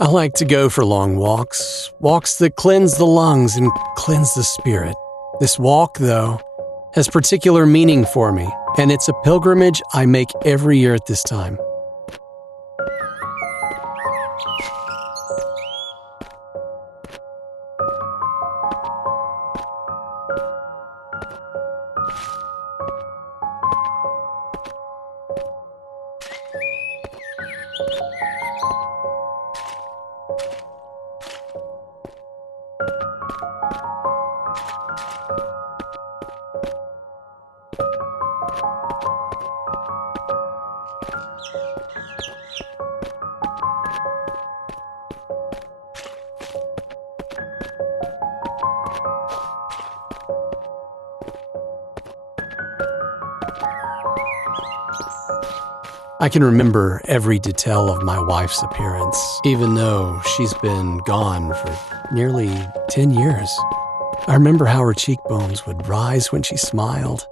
I like to go for long walks, walks that cleanse the lungs and cleanse the spirit. This walk, though, has particular meaning for me, and it's a pilgrimage I make every year at this time. I can remember every detail of my wife's appearance, even though she's been gone for nearly 10 years. I remember how her cheekbones would rise when she smiled.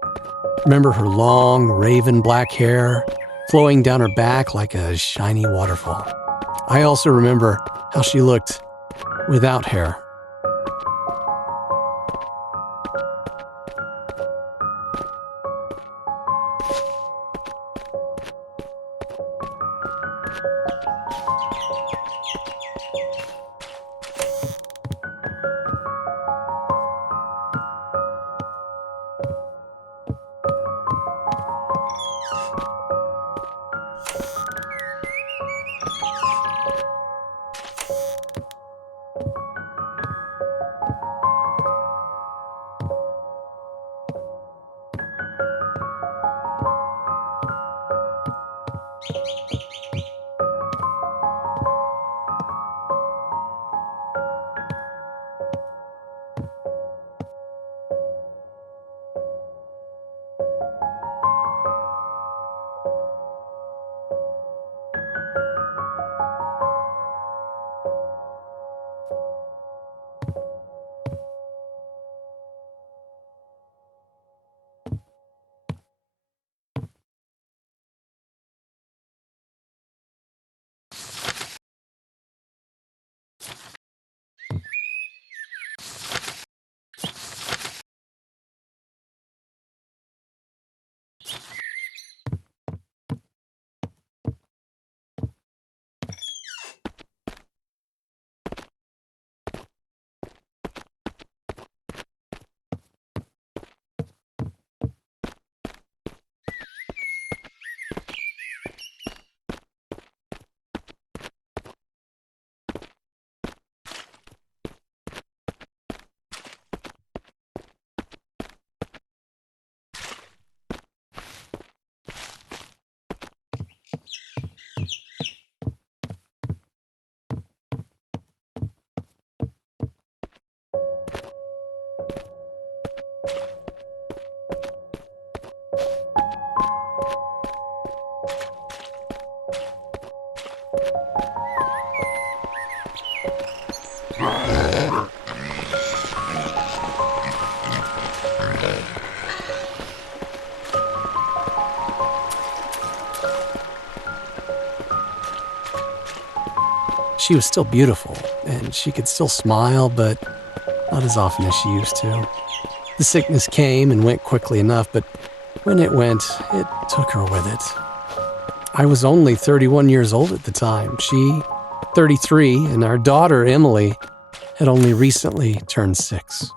Remember her long, raven black hair flowing down her back like a shiny waterfall. I also remember how she looked without hair. She was still beautiful, and she could still smile, but not as often as she used to. The sickness came and went quickly enough, but when it went, it took her with it. I was only 31 years old at the time. She, 33, and our daughter, Emily, had only recently turned 6.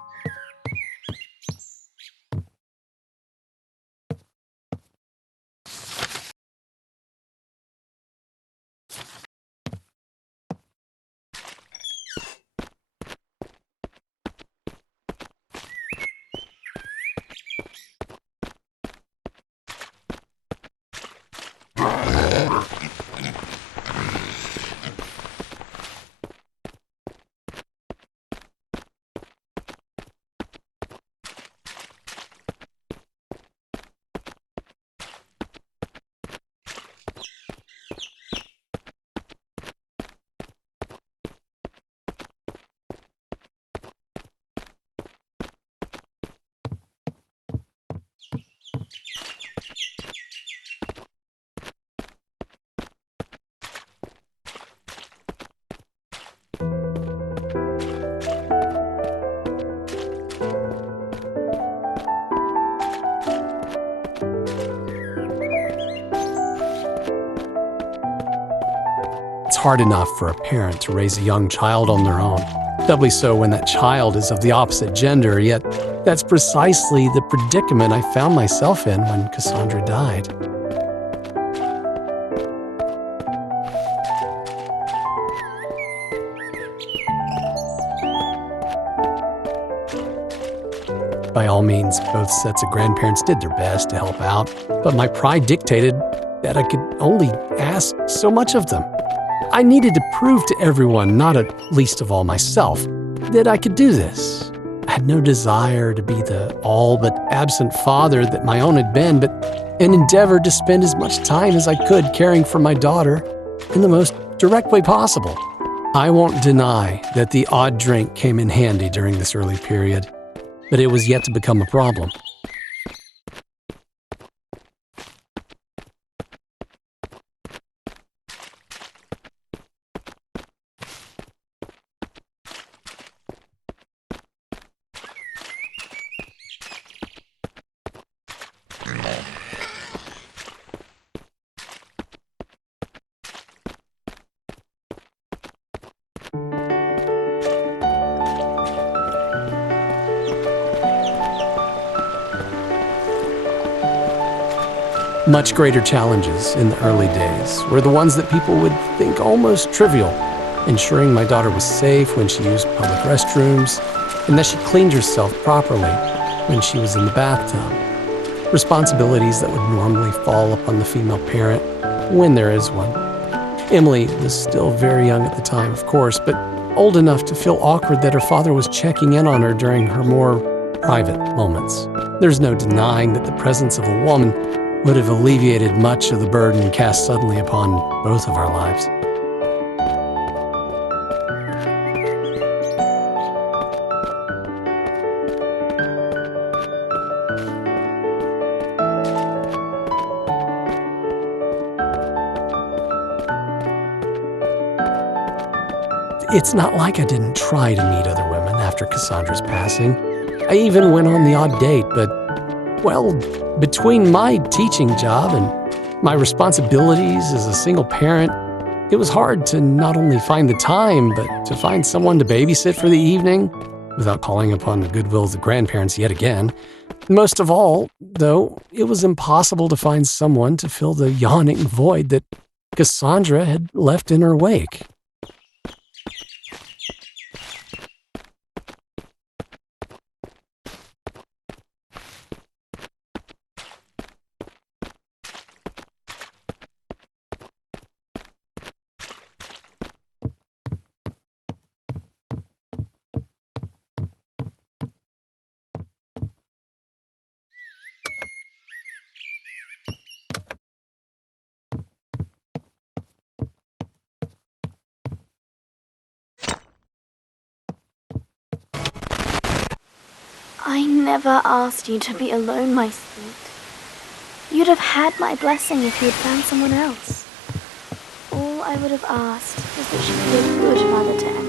hard enough for a parent to raise a young child on their own, doubly so when that child is of the opposite gender, yet that's precisely the predicament I found myself in when Cassandra died. By all means, both sets of grandparents did their best to help out, but my pride dictated that I could only ask so much of them. I needed to prove to everyone, not at least of all myself, that I could do this. I had no desire to be the all but absent father that my own had been, but an endeavor to spend as much time as I could caring for my daughter in the most direct way possible. I won't deny that the odd drink came in handy during this early period, but it was yet to become a problem. Much greater challenges in the early days were the ones that people would think almost trivial, ensuring my daughter was safe when she used public restrooms and that she cleaned herself properly when she was in the bathtub. Responsibilities that would normally fall upon the female parent when there is one. Emily was still very young at the time, of course, but old enough to feel awkward that her father was checking in on her during her more private moments. There's no denying that the presence of a woman would have alleviated much of the burden cast suddenly upon both of our lives. It's not like I didn't try to meet other women after Cassandra's passing. I even went on the odd date, but, well, between my teaching job and my responsibilities as a single parent, it was hard to not only find the time, but to find someone to babysit for the evening without calling upon the goodwill of the grandparents yet again. Most of all, though, it was impossible to find someone to fill the yawning void that Cassandra had left in her wake. I never asked you to be alone, my sweet. You'd have had my blessing if you had found someone else. All I would have asked was that she be a good mother to Emily.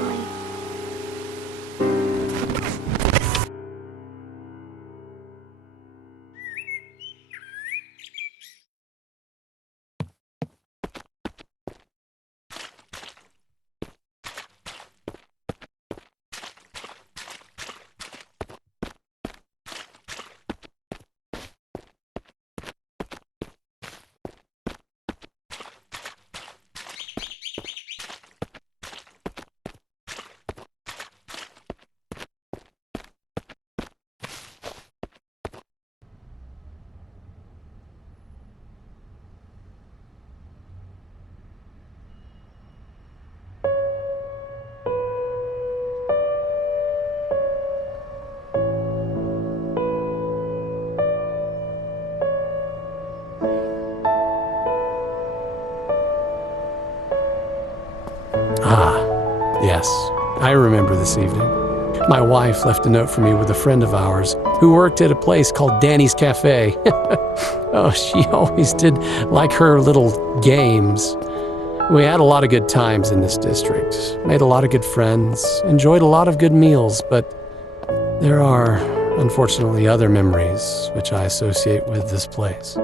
Yes, I remember this evening. My wife left a note for me with a friend of ours who worked at a place called Danny's Cafe. Oh, she always did like her little games. We had a lot of good times in this district, made a lot of good friends, enjoyed a lot of good meals, but there are, unfortunately, other memories which I associate with this place.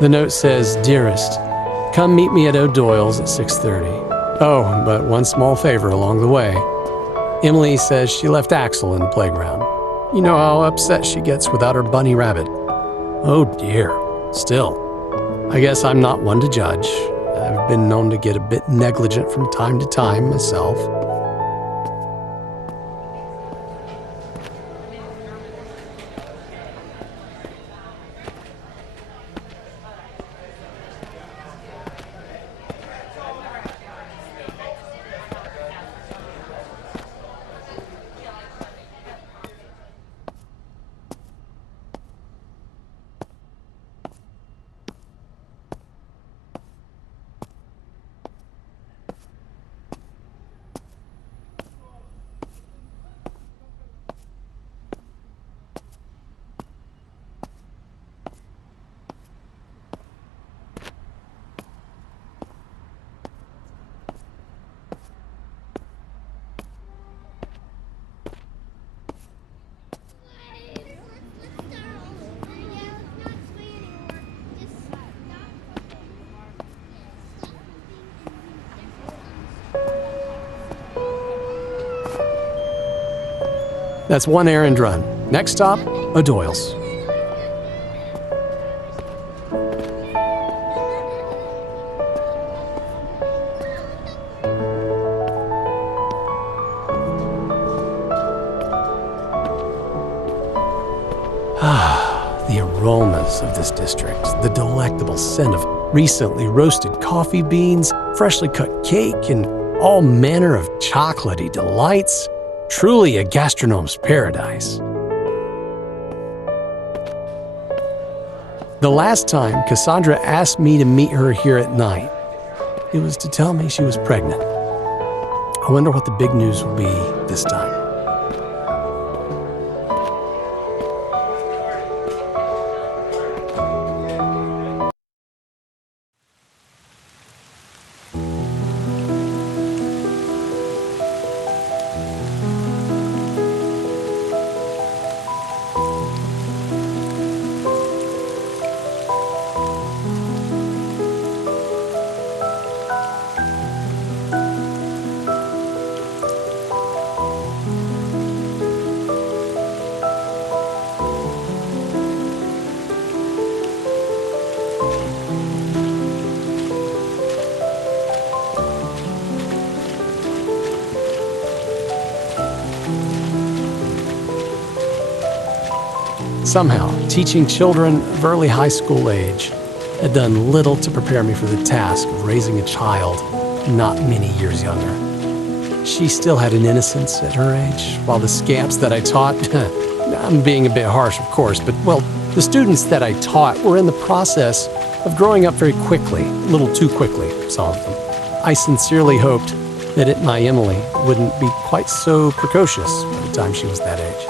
The note says, "Dearest, come meet me at O'Doyle's at 6:30. Oh, but one small favor along the way. Emily says she left Axel in the playground. You know how upset she gets without her bunny rabbit." Oh dear. Still, I guess I'm not one to judge. I've been known to get a bit negligent from time to time myself. That's one errand run. Next stop, O'Doyle's. The aromas of this district, the delectable scent of recently roasted coffee beans, freshly cut cake, and all manner of chocolatey delights. Truly a gastronome's paradise. The last time Cassandra asked me to meet her here at night, it was to tell me she was pregnant. I wonder what the big news will be this time. Somehow, teaching children of early high school age had done little to prepare me for the task of raising a child not many years younger. She still had an innocence at her age, while the scamps that I taught, I'm being a bit harsh of course, but well, the students that I taught were in the process of growing up very quickly, a little too quickly, some of them. I sincerely hoped that my Emily wouldn't be quite so precocious by the time she was that age.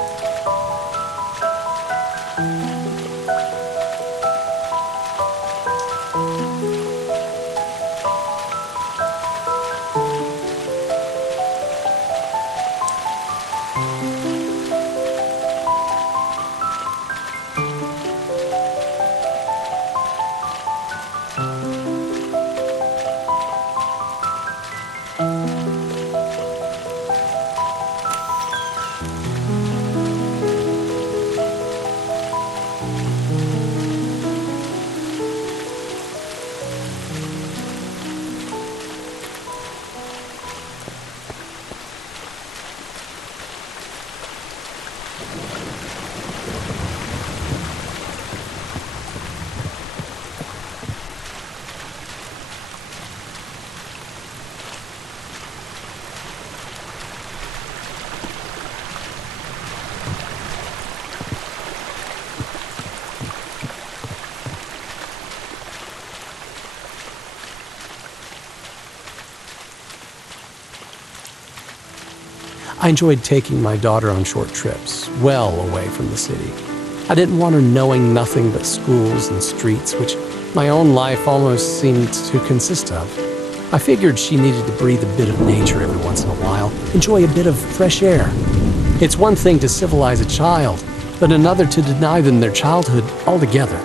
I enjoyed taking my daughter on short trips, well away from the city. I didn't want her knowing nothing but schools and streets, which my own life almost seemed to consist of. I figured she needed to breathe a bit of nature every once in a while, enjoy a bit of fresh air. It's one thing to civilize a child, but another to deny them their childhood altogether.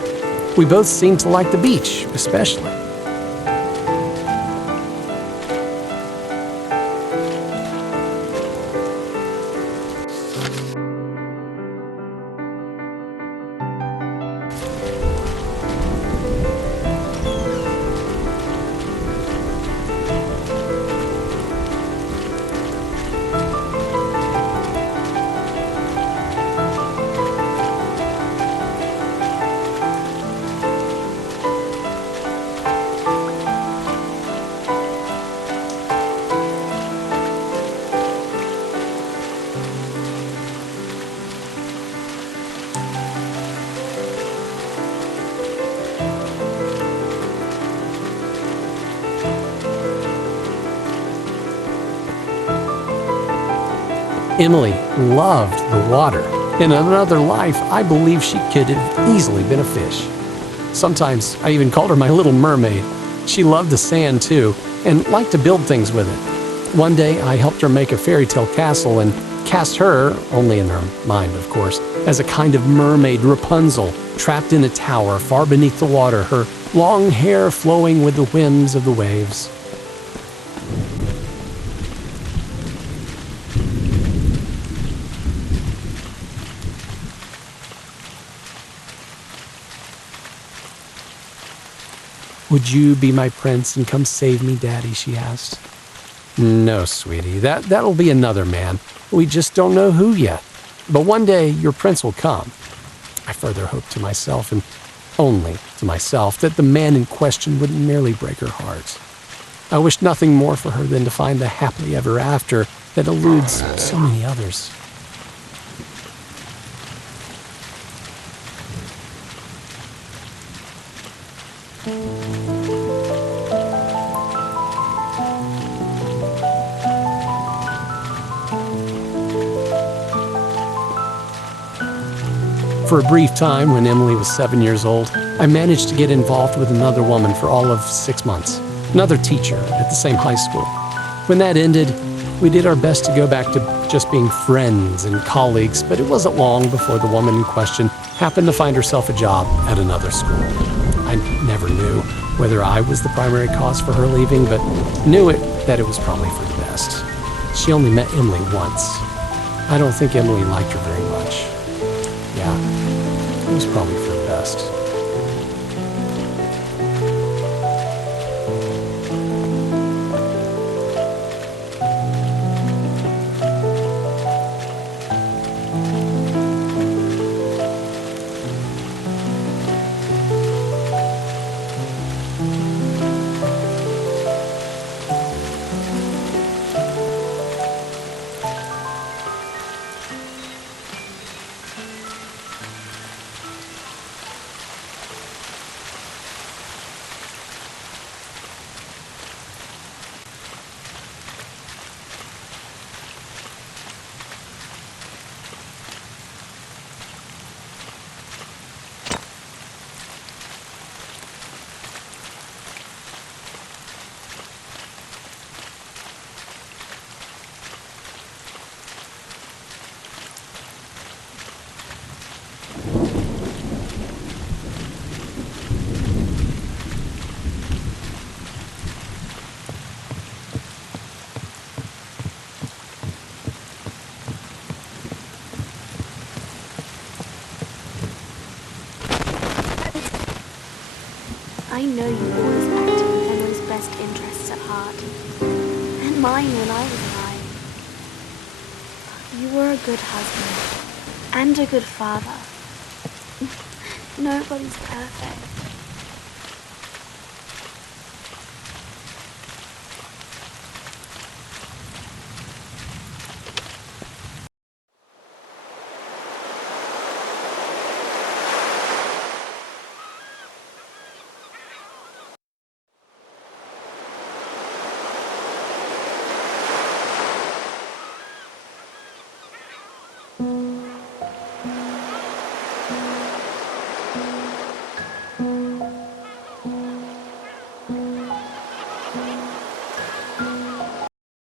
We both seemed to like the beach, especially. Emily loved the water. In another life, I believe she could have easily been a fish. Sometimes I even called her my little mermaid. She loved the sand too, and liked to build things with it. One day, I helped her make a fairy tale castle and cast her, only in her mind of course, as a kind of mermaid Rapunzel, trapped in a tower far beneath the water, her long hair flowing with the whims of the waves. "Would you be my prince and come save me, Daddy?" she asked. "No, sweetie, that'll be another man. We just don't know who yet. But one day your prince will come." I further hoped to myself, and only to myself, that the man in question wouldn't merely break her heart. I wished nothing more for her than to find the happily ever after that eludes so many others. For a brief time, when Emily was 7 years old, I managed to get involved with another woman for all of 6 months, another teacher at the same high school. When that ended, we did our best to go back to just being friends and colleagues, but it wasn't long before the woman in question happened to find herself a job at another school. I never knew whether I was the primary cause for her leaving, but knew that it was probably for the best. She only met Emily once. I don't think Emily liked her very much. Yeah, it was probably for the best. I know you always acted with Emily's best interests at heart, and mine when I was alive. You were a good husband, and a good father. Nobody's perfect.